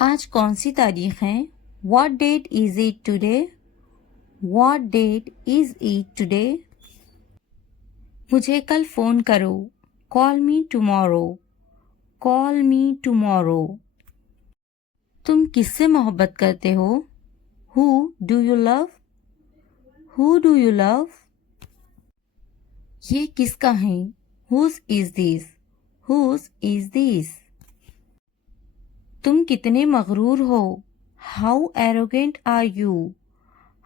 आज कौन सी तारीख है? What date is it today? What date is it today? मुझे कल फ़ोन करो. Call me tomorrow. Call me tomorrow. तुम किससे मोहब्बत करते हो? Who do you love? Who do you love? ये किसका है? Whose is this? Whose is this? तुम कितने मगरूर हो? How arrogant are you?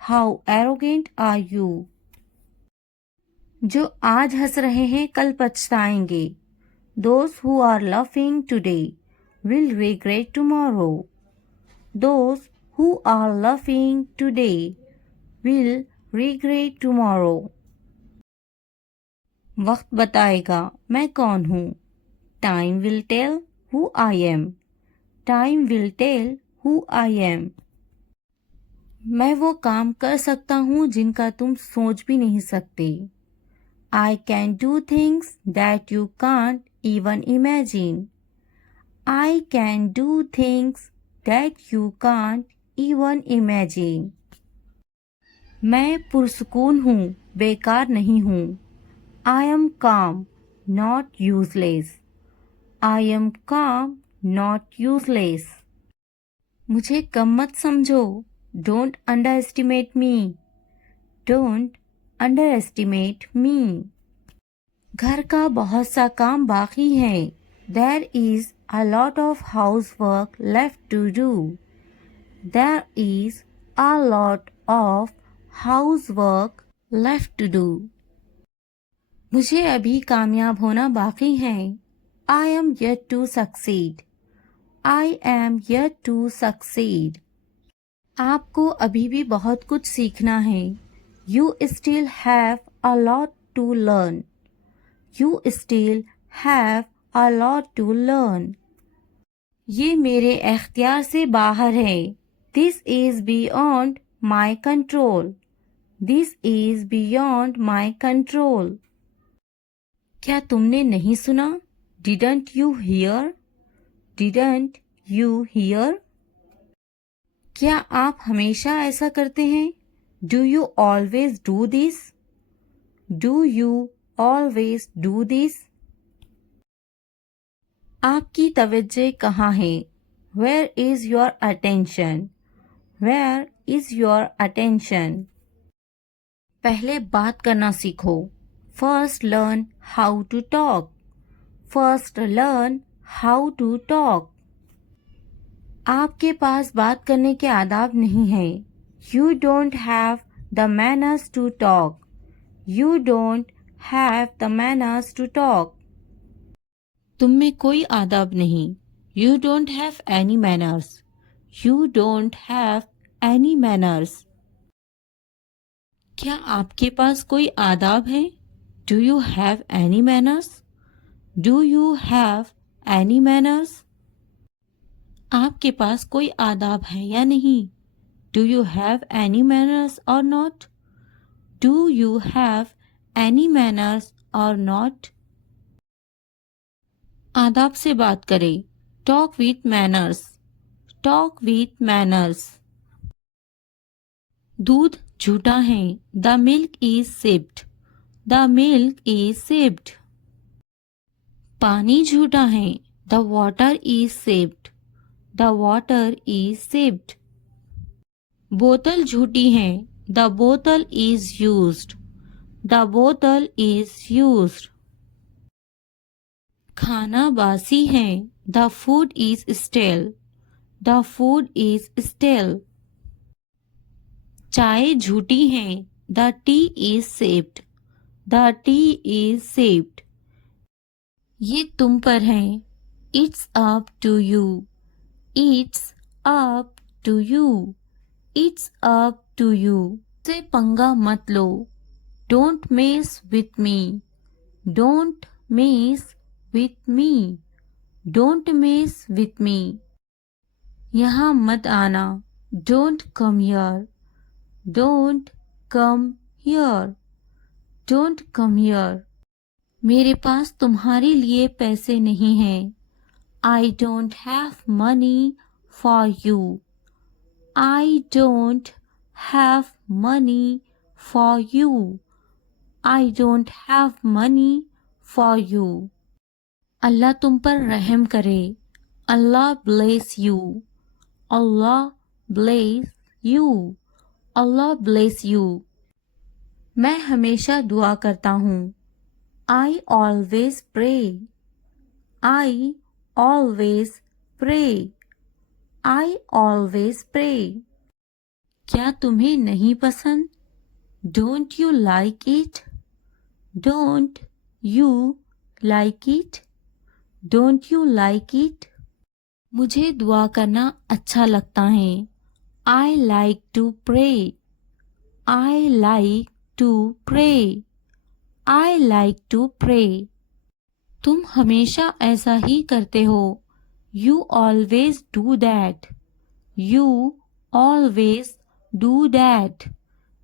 How arrogant are you? जो आज हंस रहे हैं कल पछताएंगे. Those who are laughing today will regret tomorrow. Those who are laughing today will regret tomorrow. वक्त बताएगा मैं कौन हूँ. Time will tell who I am. Time will tell who I am. मैं वो काम कर सकता हूँ जिनका तुम सोच भी नहीं सकते. I can do things that you can't even imagine. I can do things that you can't even imagine. मैं पुरसुकून हूँ, बेकार नहीं हूँ. I am calm, not useless. I am calm, not useless. मुझे कम मत समझो. Don't underestimate me. Don't underestimate me. घर का बहुत सा काम बाकी है. There is a lot of housework left to do. There is a lot of housework left to do. मुझे अभी कामयाब होना बाकी है. I am yet to succeed. I am yet to succeed. आपको अभी भी बहुत कुछ सीखना है. You still have a lot to learn. You still have a lot to learn. ये मेरे इख्तियार से बाहर है. This is beyond my control. This is beyond my control. क्या तुमने नहीं सुना? Didn't you hear? Didn't you hear? क्या आप हमेशा ऐसा करते हैं? Do you always do this? Do you always do this? आपकी तवज्जो कहाँ है? Where is your attention? Where is your attention? पहले बात करना सीखो. First learn how to talk. First learn how to talk. आपके पास बात करने के आदाब नहीं है. You don't have the manners to talk. You don't have the manners to talk. तुम में कोई आदाब नहीं. You don't have any manners. You don't have any manners. क्या आपके पास कोई आदाब है? Do you have any manners? Do you have any manners? आपके पास कोई आदाब है या नहीं? Do you have any manners or not? Do you have any manners or not? आदाब से बात करें. Talk with manners. Talk with manners. दूध झूठा है. The milk is sipped. The milk is sipped. पानी झूठा है. The water is sipped. The water is sipped. बोतल झूठी है. The bottle is used. The bottle is used. खाना बासी है. The food is stale. The food is stale. चाय झूठी है. The tea is sipped. The tea is sipped. ये तुम पर है. It's up to you. It's up to you. It's up to you. से पंगा मत लो. Don't mess with me. Don't mess with me. Don't mess with me. यहाँ मत आना. Don't come here. Don't come here. Don't come here. मेरे पास तुम्हारे लिए पैसे नहीं हैं. I don't have money for you. I don't have money for you. I don't have money for you. अल्लाह तुम पर रहम करे. Allah bless you. Allah bless you. Allah bless you. मैं हमेशा दुआ करता हूँ. I always pray. I always pray. I always pray. क्या तुम्हें नहीं पसंद? Don't you like it? Don't you like it? Don't you like it? मुझे दुआ करना अच्छा लगता है. I like to pray. I like to pray. I like to pray. तुम हमेशा ऐसा ही करते हो. You always do that. You always do that.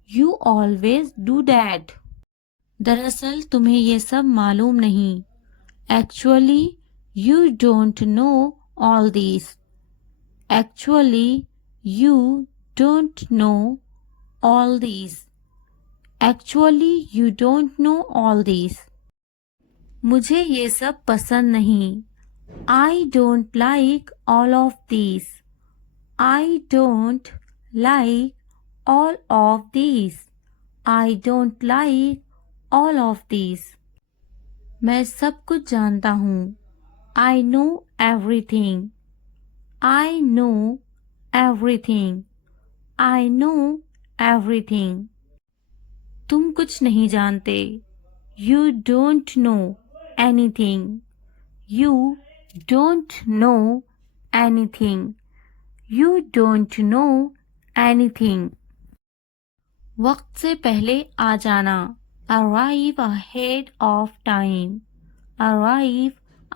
You always do that. दरअसल तुम्हें ये सब मालूम नहीं. Actually, you don't know all these. Actually, you don't know all these. Actually, you don't know all these. मुझे ये सब पसंद नहीं. I don't like all of these. I don't like all of these. I don't like all of these. मैं सब कुछ जानता हूँ. I know everything. I know everything. I know everything. तुम कुछ नहीं जानते. You don't know anything. You don't know anything. You don't know anything. वक्त से पहले आ जाना. Arrive ahead of time. Arrive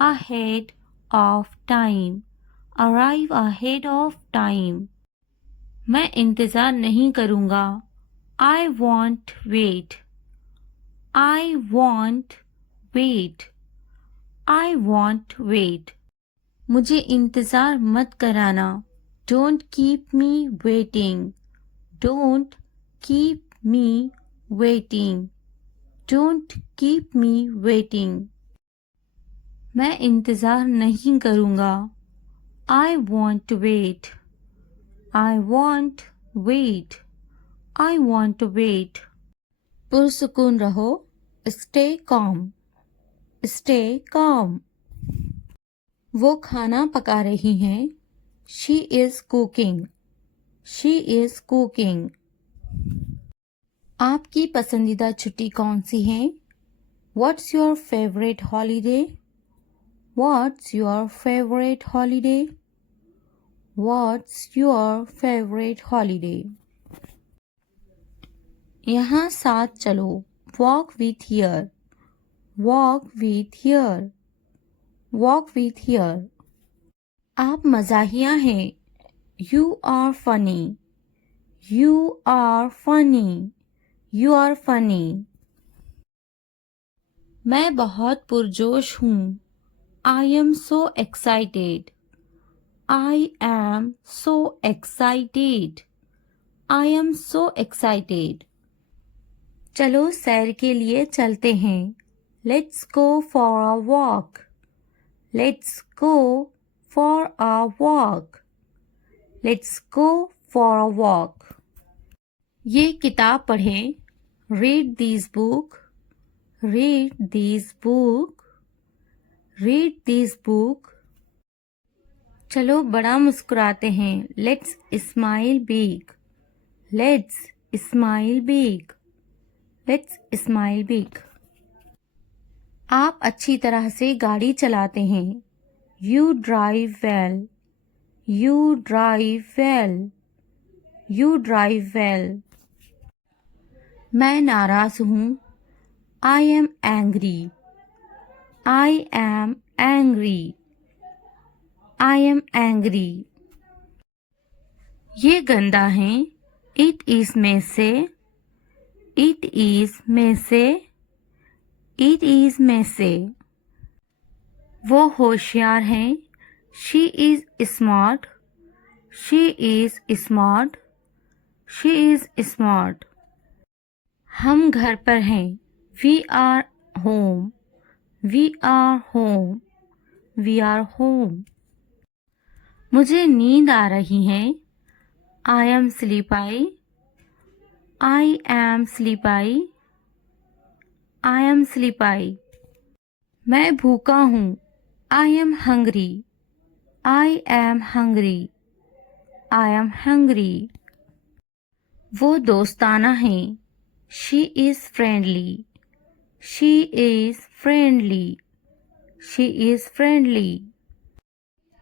ahead of time. Arrive ahead of time. मैं इंतज़ार नहीं करूँगा. I won't wait. I won't wait. I won't wait. मुझे इंतज़ार मत कराना. Don't keep me waiting. Don't keep me waiting. Don't keep me waiting. मैं इंतज़ार नहीं करूँगा. I won't wait. I won't wait. I want to wait. पुरसुकून रहो. Stay calm. Stay calm. वो खाना पका रही हैं. She is cooking. She is cooking. आपकी पसंदीदा छुट्टी कौन सी है? What's your favorite holiday? What's your favorite holiday? What's your favorite holiday? यहाँ साथ चलो. Walk with here. Walk with here. Walk with here. आप मज़ाहिया हैं. You are funny. You are funny. You are funny. मैं बहुत पुरजोश हूँ. I am so excited. I am so excited. I am so excited. चलो सैर के लिए चलते हैं. Let's go for a walk. Let's go for a walk. Let's go for a walk. ये किताब पढ़ें. Read this book. Read this book. Read this book. चलो बड़ा मुस्कुराते हैं. Let's smile big. Let's smile big. Let's smile big. आप अच्छी तरह से गाड़ी चलाते हैं. You drive well. You drive well. You drive well. मैं नाराज़ हूँ. I am angry. I am angry. I am angry. ये गंदा है. It is messy. It is messy. It is messy. वो होशियार हैं. She is smart. She is smart. She is smart. हम घर पर हैं. We are home. We are home. We are home. मुझे नींद आ रही है. I am sleepy. I am sleepy. I am sleepy. मैं भूखा हूँ. I am hungry. I am hungry. I am hungry. वो दोस्ताना है. She is friendly. She is friendly. She is friendly.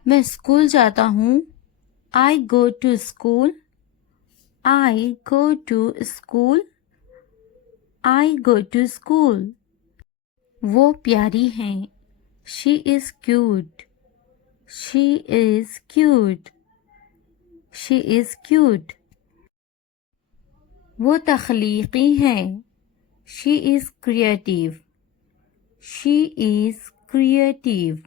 मैं स्कूल जाता हूँ. I go to school. I go to school. I go to school. वो प्यारी हैं. She is cute. She is cute. She is cute. वो तख्लीकी हैं. She is creative. She is creative.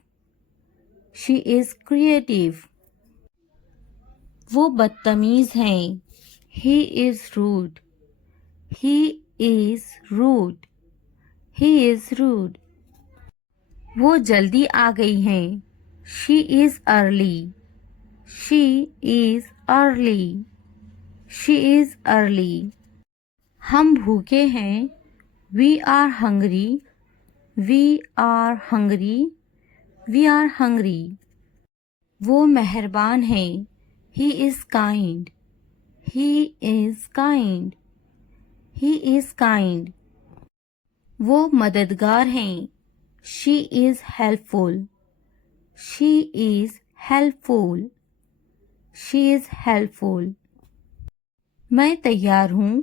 She is creative. वो बदतमीज हैं. He is rude. He is rude. He is rude. वो जल्दी आ गई हैं. She is early. She is early. She is early. हम भूखे हैं. We are hungry. We are hungry. We are hungry. वो मेहरबान हैं. He is kind. He is kind. He is kind. वो मददगार हैं. She is helpful. She is helpful. She is helpful. मैं तैयार हूँ.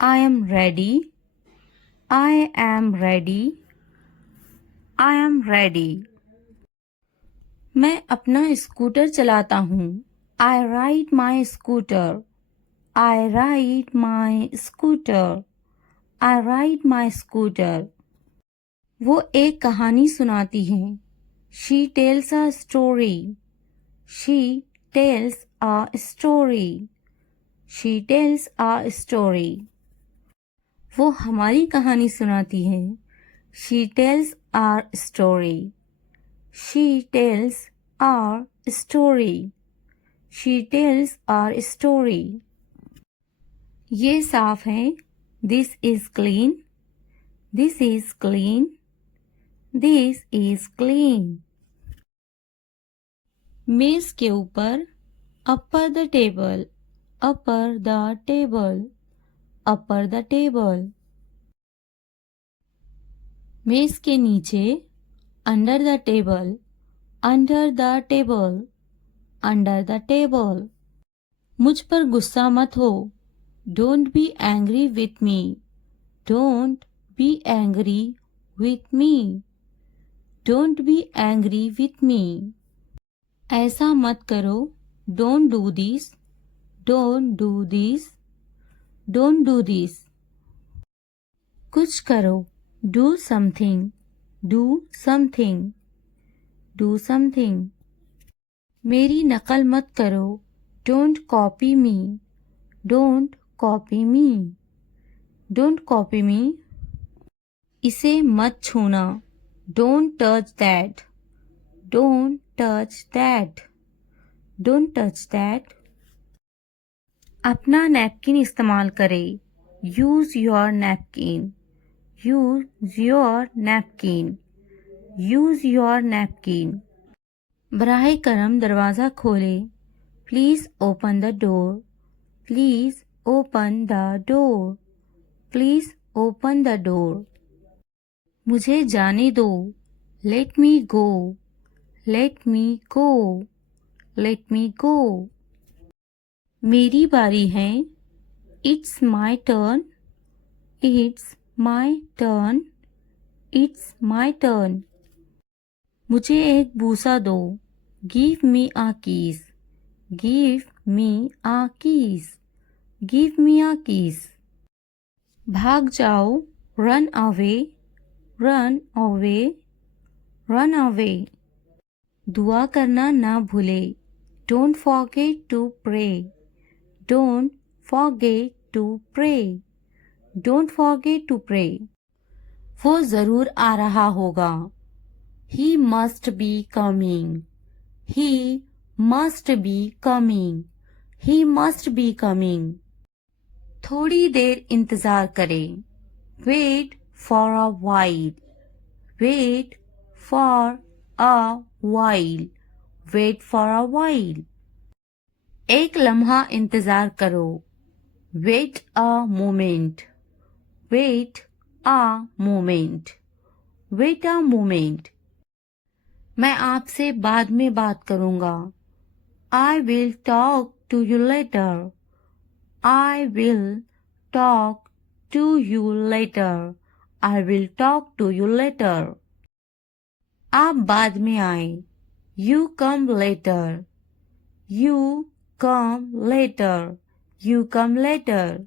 I am ready. I am ready. I am ready. मैं अपना स्कूटर चलाता हूँ. I ride my scooter. I ride my scooter. I ride my scooter. वो एक कहानी सुनाती हैं. She tells a story. She tells a story. She tells a story. वो हमारी कहानी सुनाती है. She tells our story. She tells our story. She tells our story. ये साफ है. This is clean. This is clean. This is clean. मेज के ऊपर. Upper the table. Upper the table. Upper the table. मेज के नीचे. Under the table. Under the table. Under the table. मुझ पर गुस्सा मत हो. Don't be angry with me. Don't be angry with me. Don't be angry with me. ऐसा मत करो. Don't do this. Don't do this. Don't do this. कुछ करो. Do something. Do something. Do something. मेरी नकल मत करो. Don't copy me. Don't copy me. Don't copy me. इसे मत छूना. Don't touch that. Don't touch that. Don't touch that. अपना नैपकिन इस्तेमाल करें. Use your napkin. Use your napkin. Use your napkin. बराहे करम दरवाज़ा खोलें. Please open the door. Please open the door. Please open the door. मुझे जाने दो. Let me go. Let me go. Let me go. मेरी बारी है. It's my turn. It's my turn. It's my turn. मुझे एक बूसा दो. Give me a kiss. Give me a kiss. Give me a kiss. भाग जाओ. Run away. Run away. Run away. दुआ करना ना भूले. Don't forget to pray. Don't forget to pray. Don't forget to pray. वो जरूर आ रहा होगा. He must be coming. He must be coming. He must be coming. थोड़ी देर इंतजार करें. Wait for a while. Wait for a while. Wait for a while. एक लम्हा इंतजार करो. Wait a moment. Wait a moment. Wait a moment. मैं आपसे बाद में बात करूंगा. I will talk to you later. I will talk to you later. I will talk to you later. आप बाद में आए. You come later. You come later. You come later.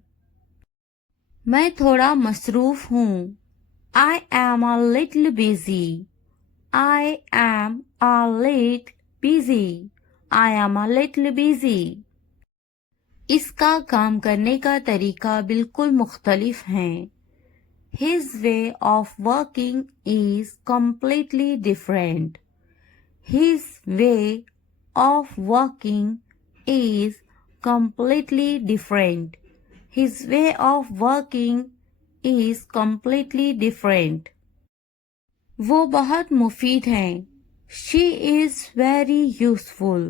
मैं थोड़ा मसरूफ हूँ. I am a little busy. I am a little busy. I am a little busy. इसका काम करने का तरीका बिल्कुल मुख्तलिफ है. His way of working is completely different. His way of working is completely different. His way of working is completely different. वो बहुत मुफीद हैं. She is very useful.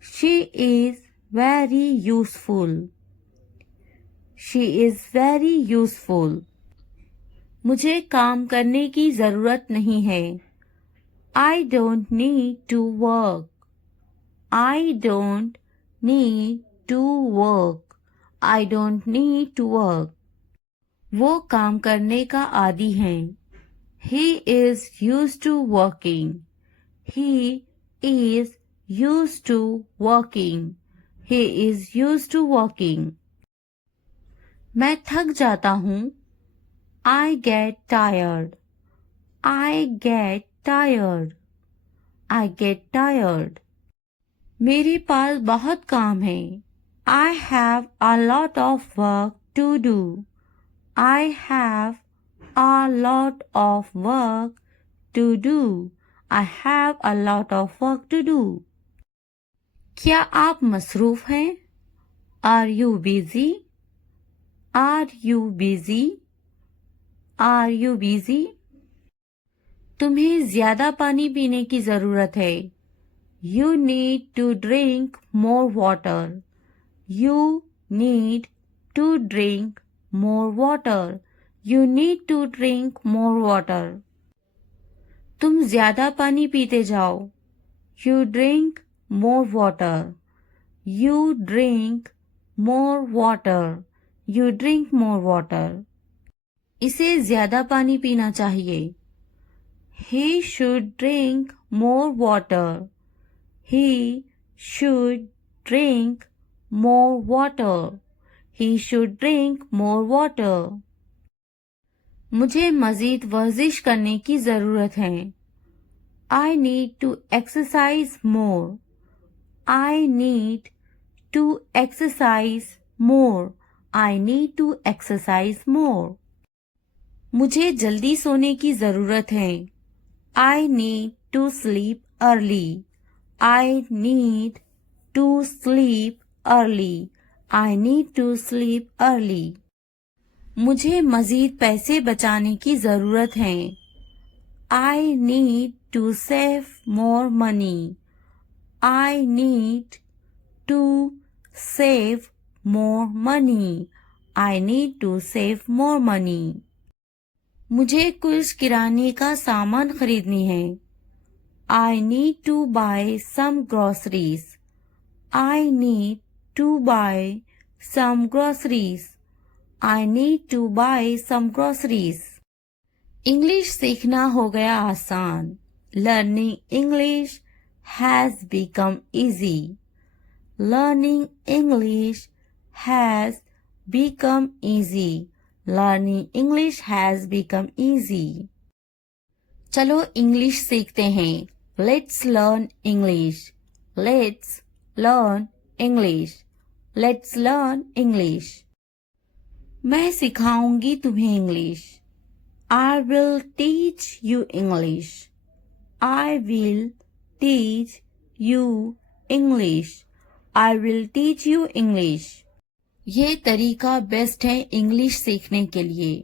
She is very useful. She is very useful. मुझे काम करने की जरूरत नहीं है. I don't need to work. I don't need to work. I don't need to work. वो काम करने का आदी हैं. He is used to working. He is used to working. He is used to working. मैं थक जाता हूँ. I get tired. I get tired. I get tired. मेरे पास बहुत काम है. I have a lot of work to do. I have a lot of work to do. I have a lot of work to do. क्या आप मसरूफ हैं? Are you busy? Are you busy? Are you busy? तुम्हें ज्यादा पानी पीने की जरूरत है. You need to drink more water. You need to drink more water. You need to drink more water. तुम ज्यादा पानी पीते जाओ. You drink more water. You drink more water. You drink more water. इसे ज्यादा पानी पीना चाहिए. He should drink more water. He should drink more water. He should drink more water. मुझे मजीद वर्जिश करने की जरूरत है. I need to exercise more. I need to exercise more. I need to exercise more. मुझे जल्दी सोने की जरूरत है. I need to sleep early. I need to sleep early. I need to sleep early. मुझे मजीद पैसे बचाने की जरूरत है. I need to save more money. I need to save more money. I need to save more money. मुझे कुछ किराने का सामान खरीदनी है. I need to buy some groceries. I need to buy some groceries. I need to buy some groceries. English सीखना हो गया आसान. Learning English has become easy. Learning English has become easy. Learning English has become easy. चलो English सीखते हैं. Let's learn English. Let's learn English. Let's learn English. मैं सिखाऊंगी तुम्हें English. I will teach you English. I will teach you English. I will teach you English. ये तरीका best है English सीखने के लिए.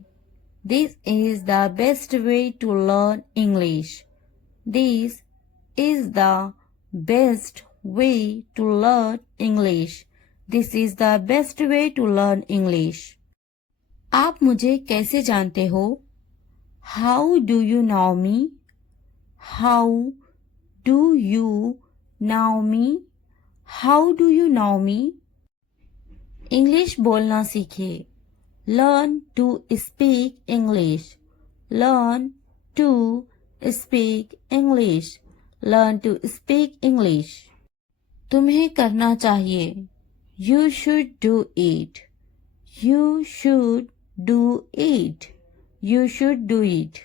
This is the best way to learn English. This is the best way to learn English. This is the best way to learn English. आप मुझे कैसे जानते हो? How do you know me? How do you know me? How do you know me? English बोलना सीखिए. Learn to speak English. Learn to speak English. Learn to speak English. तुम्हें करना चाहिए. You should do it. You should do it. You should do it.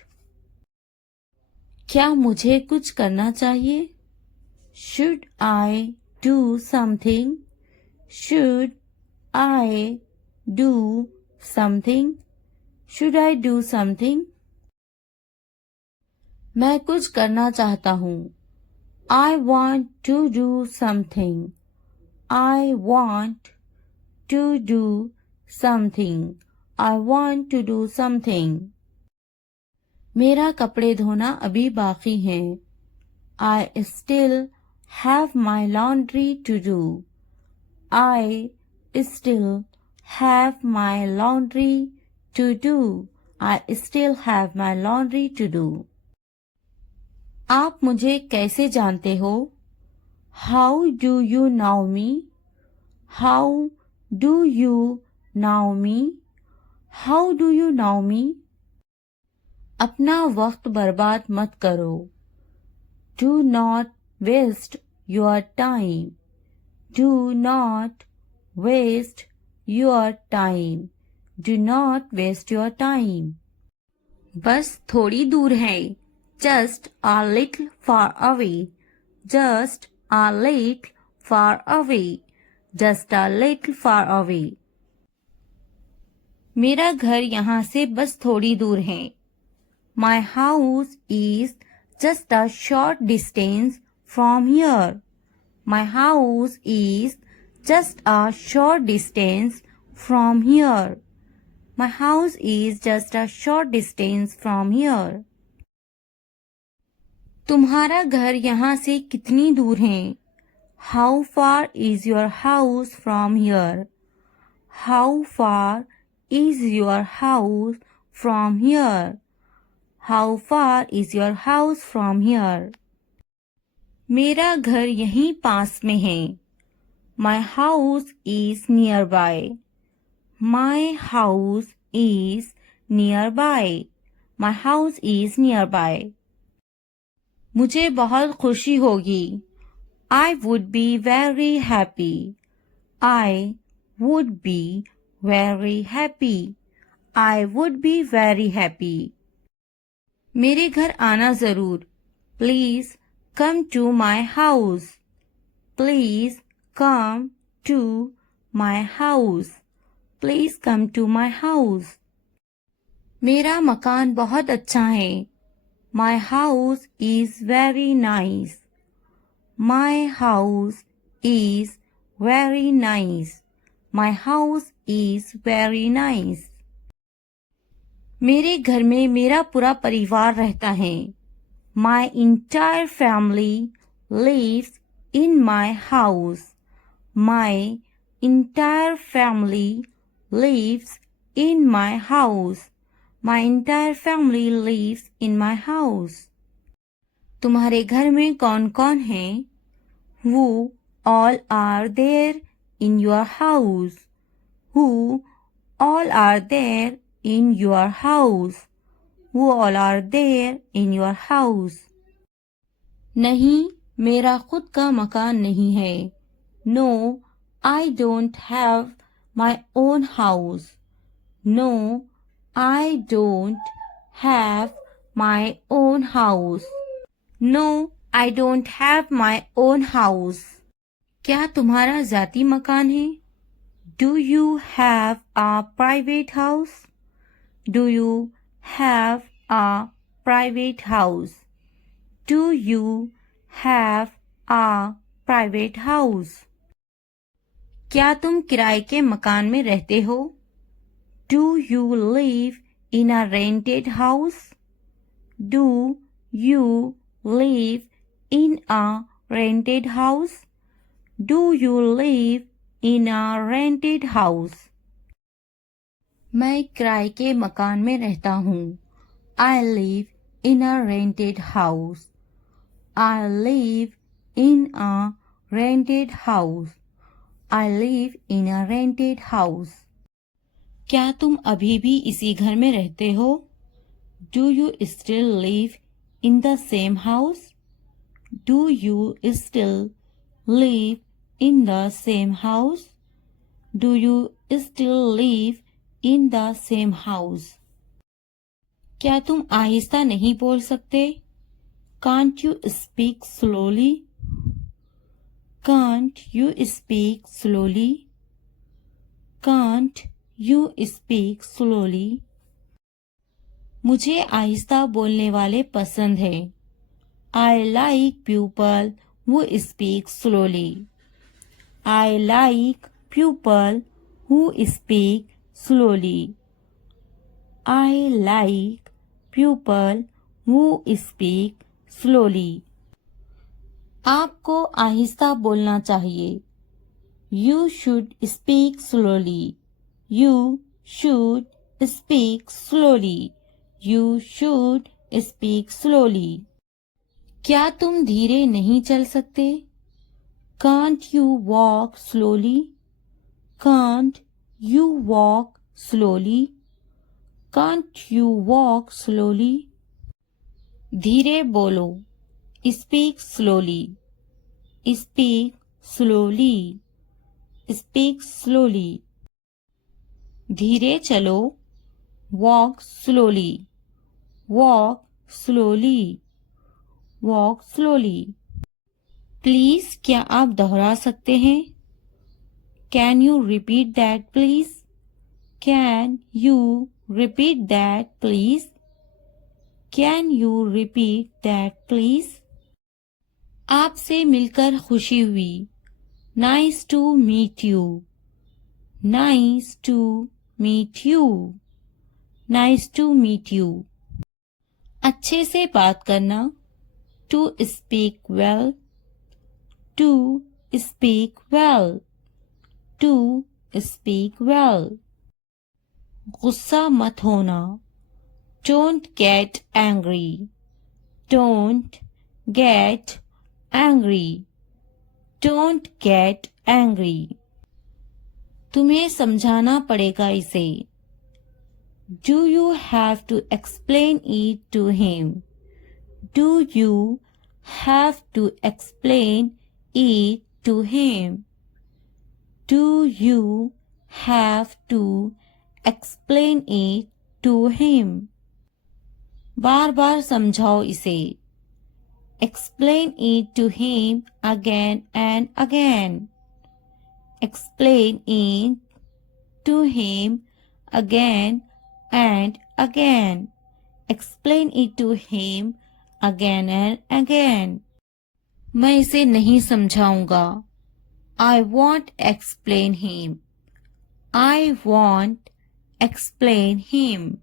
क्या मुझे कुछ करना चाहिए? Should I do something? Should I do something? Should I do something? मैं कुछ करना चाहता हूँ. I want to do something. I want to do something. I want to do something. मेरा कपड़े धोना अभी बाकी है. I still have my laundry to do. I still have my laundry to do. I still have my laundry to do. आप मुझे कैसे जानते हो? How do you know me? How do you know me? How do you know me? अपना वक्त बर्बाद मत करो. Do not waste your time. Do not waste your time. Do not waste your time. बस थोड़ी दूर है. Just a little far away. Just a little far away. Just a little far away. मेरा घर यहाँ से बस थोड़ी दूर है. My house is just a short distance from here. My house is just a short distance from here. My house is just a short distance from here. तुम्हारा घर यहाँ से कितनी दूर है? How far is your house from here? How far is your house from here? How far is your house from here? मेरा घर यहीं पास में है. My house is nearby. My house is nearby. My house is nearby. मुझे बहुत खुशी होगी. I would be very happy. I would be very happy. I would be very happy. मेरे घर आना जरूर. Please come to my house. Please come to my house. Please come to my house. मेरा मकान बहुत अच्छा है. My house is very nice. My house is very nice. My house is very nice. मेरे घर में मेरा पूरा परिवार रहता है. My entire family lives in my house. My entire family lives in my house. My entire family lives in my house. तुम्हारे घर में कौन कौन है? Who all are there in your house? Who all are there in your house? Who all are there in your house? नहीं, मेरा खुद का मकान नहीं है. No, I don't have my own house. No, I don't have my own house. No, I don't have my own house. क्या तुम्हारा ज़ाती मकान है? Do you have a private house? Do you have a private house? Do you have a private house? क्या तुम किराए के मकान में रहते हो? Do you live in a rented house? Do you live in a rented house? Do you live in a rented house? मैं किराए के मकान में रहता हूँ. I live in a rented house. I live in a rented house. I live in a rented house. क्या तुम अभी भी इसी घर में रहते हो? Do you still live in the same house? Do you still live in the same house? Do you still live in the same house? क्या तुम आहिस्ता नहीं बोल सकते? Can't you speak slowly? Can't you speak slowly? Can't you speak slowly? मुझे आहिस्ता बोलने वाले पसंद हैं. I like people who speak slowly. I like people who speak slowly. I like people who speak slowly. आपको आहिस्ता बोलना चाहिए. You should speak slowly. You should speak slowly. You should speak slowly. क्या तुम धीरे नहीं चल सकते? Can't you walk slowly? Can't you walk slowly? Can't you walk slowly? धीरे बोलो. Speak slowly. Speak slowly. Speak slowly. धीरे चलो. Walk slowly. Walk slowly. Walk slowly. Please क्या आप दोहरा सकते हैं? Can you repeat that please? Can you repeat that please? Can you repeat that please? आपसे मिलकर खुशी हुई. Nice to meet you. Nice to meet you. Nice to meet you. अच्छे से बात करना. To speak well. To speak well. To speak well. गुस्सा मत होना. Don't get angry. Don't get angry. Don't get angry. तुम्हें समझाना पड़ेगा इसे. Do you have to explain it to him? Do you have to explain it to him? Do you have to explain it to him? बार बार समझाओ इसे. Explain it to him again and again. Explain it to him again and again. Explain it to him again and again. मैं इसे नहीं समझाऊंगा. I won't explain him. I won't explain him.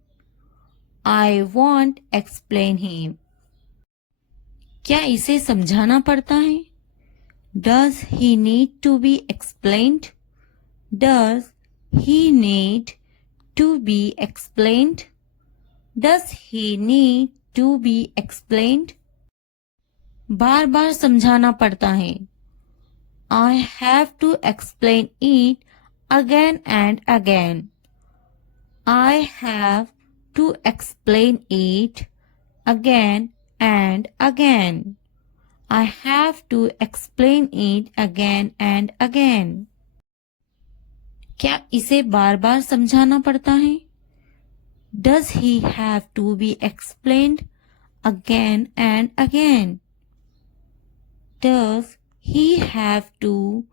I won't explain him. क्या इसे समझाना पड़ता है? Does he need to be explained? Does he need to be explained? Does he need to be explained? बार बार समझाना पड़ता है. I have to explain it again and again. I have to explain it again and again. I have to explain it again and again. क्या इसे बार बार समझाना पड़ता है? Does he have to be explained again and again? Does he have to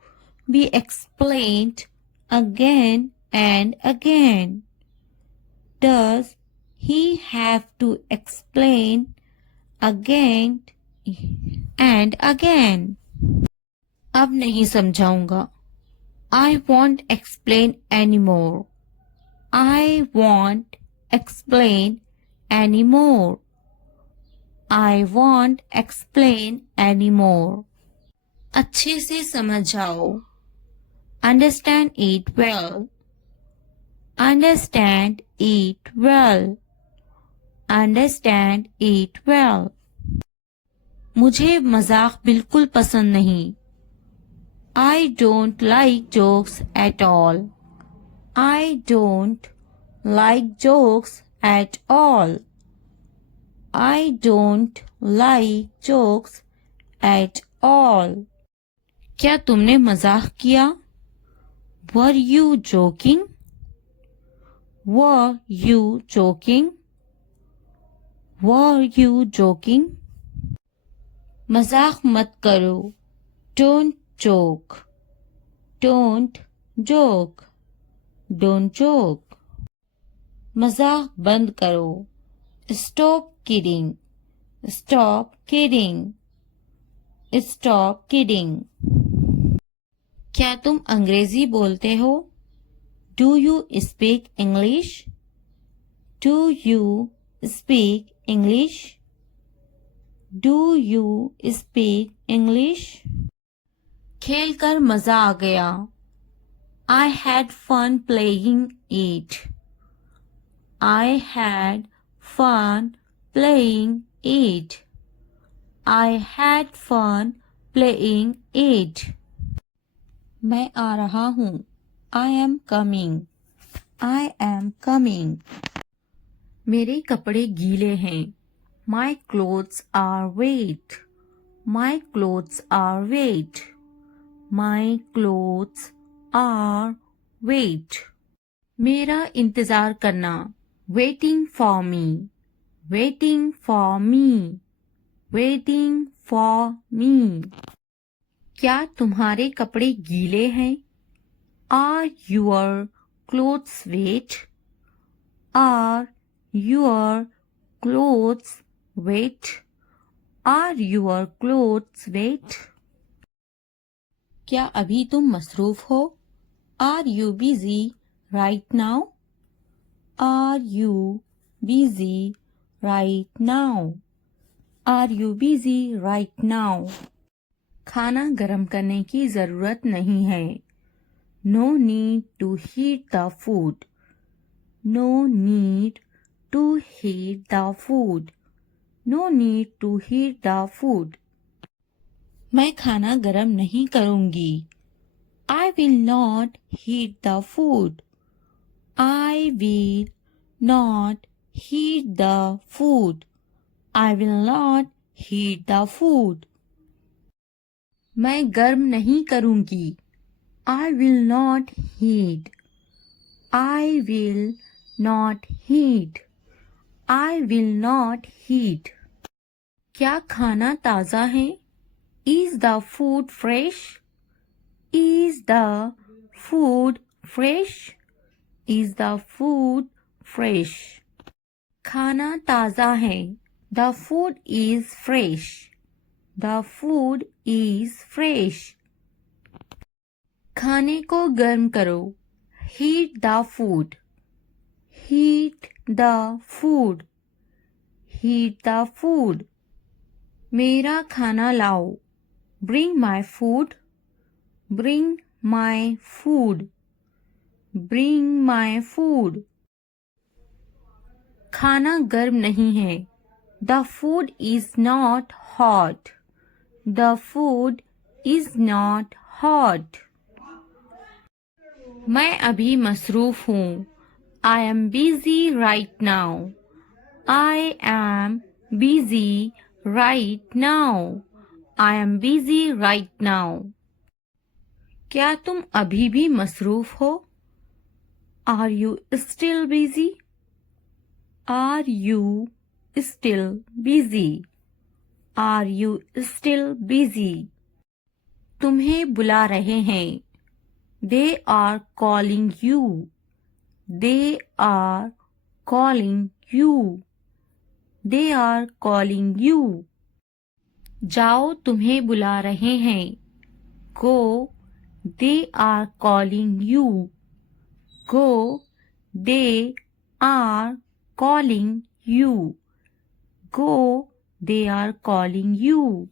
be explained again and again? Does he have to explain again and again? अब नहीं समझाऊंगा. I won't explain anymore. I won't explain anymore. I won't explain anymore. अच्छे से समझ जाओ. Understand it well. Understand it well. Understand it well. मुझे मजाक बिल्कुल पसंद नहीं. I don't like jokes at all. I don't like jokes at all. I don't like jokes at all. क्या तुमने मजाक किया? Were you joking? Were you joking? Were you joking? मजाक मत करो. Don't joke. Don't joke. Don't joke. मजाक बंद करो. Stop kidding. Stop kidding. Stop kidding. क्या तुम अंग्रेजी बोलते हो? Do you speak English? Do you speak English? Do you speak English? खेल कर मजा आ गया. I had fun playing it. I had fun playing it. I had fun playing it. मैं आ रहा हूँ. I am coming. I am coming. मेरे कपड़े गीले हैं. My clothes are wet. My clothes are wet. My clothes are wet. मेरा इंतजार करना. Waiting for me. Waiting for me. Waiting for me. क्या तुम्हारे कपड़े गीले हैं? Are your clothes wet? Are your clothes wet? Are your clothes wet? क्या अभी तुम मसरूफ हो? Are you busy right now? Are you busy right now? Are you busy right now? खाना गरम करने की जरूरत नहीं है. No need to heat the food. No need to heat the food. No need to heat the food. मैं खाना गरम नहीं करूंगी. I will not heat the food. I will not heat the food. I will not heat the food. मैं गर्म नहीं करूंगी. I will not heat. I will not heat. I will not heat. क्या खाना ताज़ा है? Is the food fresh? Is the food fresh? Is the food fresh? खाना ताज़ा है. The food is fresh. The food is fresh. खाने को गर्म करो. Heat the food. Heat the food. Heat the food. मेरा खाना लाओ. Bring my food. Bring my food. Bring my food. खाना गर्म नहीं है. The food is not hot. The food is not hot. मैं अभी मसरूफ हूँ. I am busy right now. I am busy right now. I am busy right now. क्या तुम अभी भी मसरूफ हो? Are you still busy? Are you still busy? Are you still busy? तुम्हें बुला रहे हैं। They are calling you. They are calling you. They are calling you. जाओ, तुम्हें बुला रहे हैं। Go, they are calling you. Go, they are calling you. Go, they are calling you.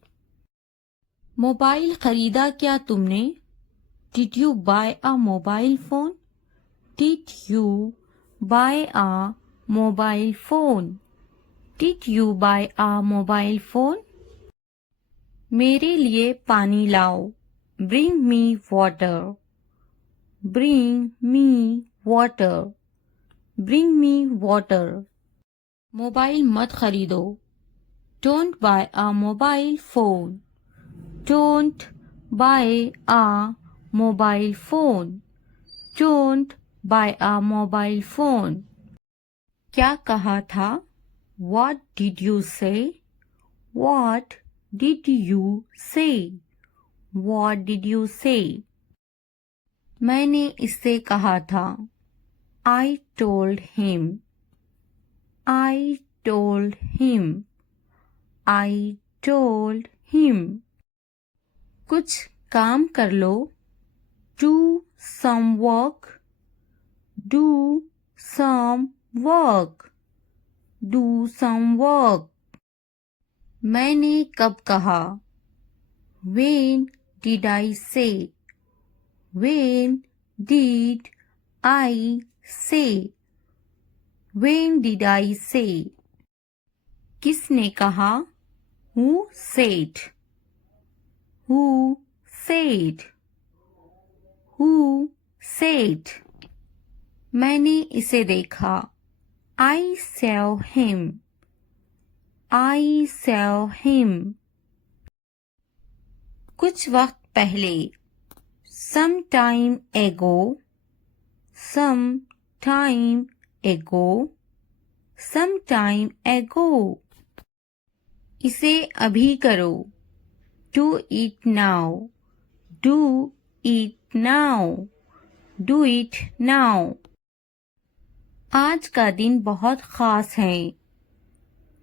Mobile खरीदा क्या तुमने? Did you buy a mobile phone? Did you buy a mobile phone? Did you buy a mobile phone? मेरे लिए पानी लाओ। Bring me water. Bring me water. Bring me water. Mobile मत खरीदो। Don't buy a mobile phone. Don't buy a mobile phone. Don't buy a mobile phone. क्या कहा था? What did you say? What did you say? What did you say? मैंने इससे कहा था। I told him. I told him. I told him. कुछ काम कर लो। Do some work. Do some work. Do some work. मैंने कब कहा? When did I say? When did I say? When did I say? किसने कहा? Who said? Who said? Who said? मैंने इसे देखा। I saw him. I saw him. कुछ वक्त पहले। Some time ago. Some time ago. Some time ago. इसे अभी करो। Do it now. Do it now. Do it now. आज का दिन बहुत खास है।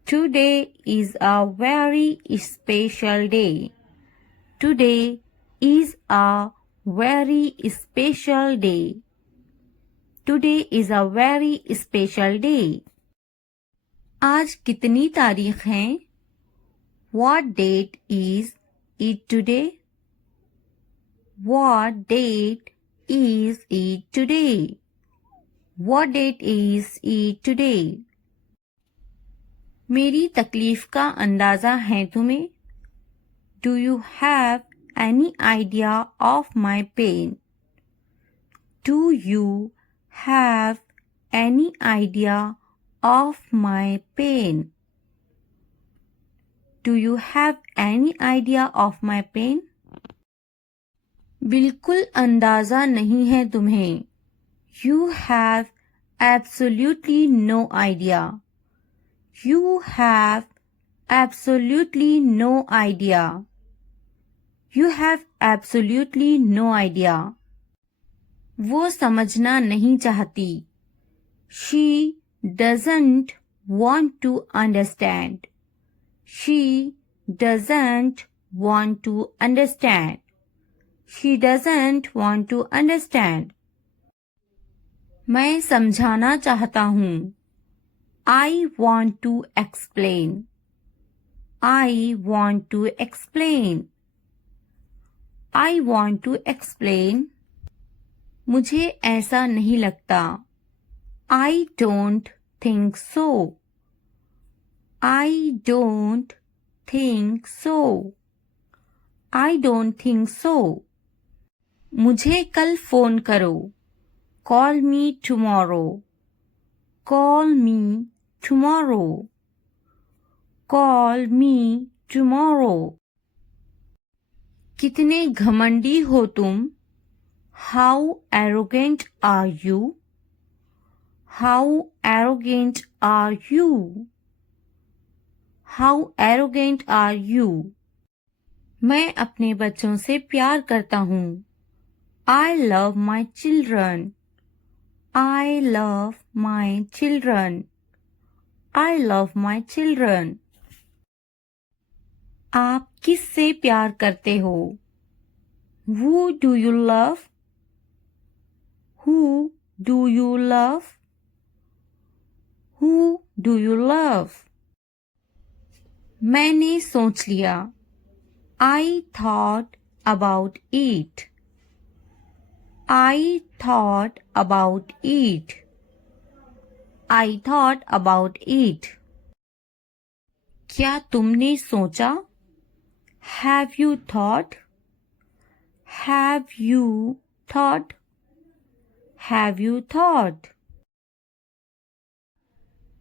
Today is a very special day. Today is a very special day. Today is a very special day. आज कितनी तारीख है? What date is it today? What date is it today? What date is it today? मेरी तकलीफ का अंदाज़ा है तुम्हें? Do you have any idea of my pain? Do you have any idea of my pain? Do you have any idea of my pain? बिल्कुल अंदाज़ा नहीं है तुम्हें। You have absolutely no idea. You have absolutely no idea. You have absolutely no idea. वो समझना नहीं चाहती। She doesn't want to understand. She doesn't want to understand. She doesn't want to understand. मैं समझाना चाहता हूँ। I want to explain. I want to explain. I want to explain. मुझे ऐसा नहीं लगता। I don't think so. I don't think so. I don't think so. मुझे कल फोन करो। Call me tomorrow. Call me tomorrow. Call me tomorrow. कितने घमंडी हो तुम? How arrogant are you? How arrogant are you? How arrogant are you? मैं अपने बच्चों से प्यार करता हूँ। I love my children. I love my children. I love my children. आप किससे प्यार करते हो? Who do you love? Who do you love? Who do you love? मैंने सोच लिया। I thought about it. I thought about it. I thought about it. क्या तुमने सोचा? Have you thought? Have you thought? Have you thought?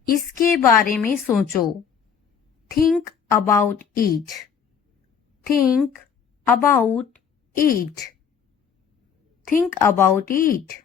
इसके बारे में सोचो। Think about it. Think about it. Think about it.